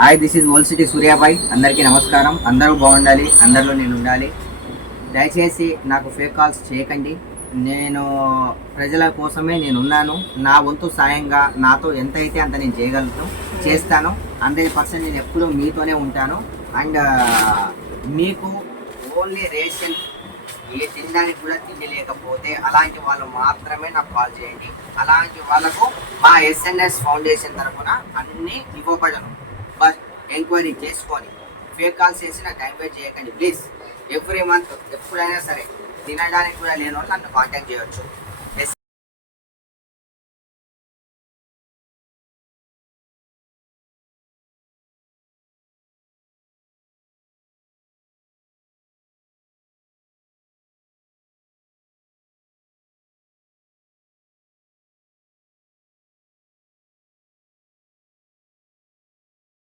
Hi, this is old city Suryabai. అందరికీ నమస్కారం. అందరూ బాగుండాలి, అందరిలో నేను ఉండాలి. దయచేసి నాకు ఫేక్ కాల్స్ చేయకండి. నేను ప్రజల కోసమే నేను ఉన్నాను. నా వంతు సాయంగా నాతో ఎంత అయితే అంత నేను చేస్తాను. 100% నేను ఎప్పుడూ మీతోనే ఉంటాను. అండ్ మీకు ఓన్లీ రేషన్ తినడానికి కూడా తిండి లేకపోతే అలాంటి వాళ్ళు మాత్రమే నాకు కాల్ చేయండి. అలాంటి వాళ్ళకు మా ఎస్ఎన్ఎస్ ఫౌండేషన్ తరఫున అన్నీ ఇవ్వబడను. బట్ ఎంక్వైరీ చేసుకొని ఫేక్ కాల్స్ చేసి నాకు టైం వేస్ట్ చేయకండి ప్లీజ్. ఎవ్రీ మంత్ ఎప్పుడైనా సరే తినడానికి కూడా లేని వాళ్ళు నన్ను కాంటాక్ట్ చేయవచ్చు.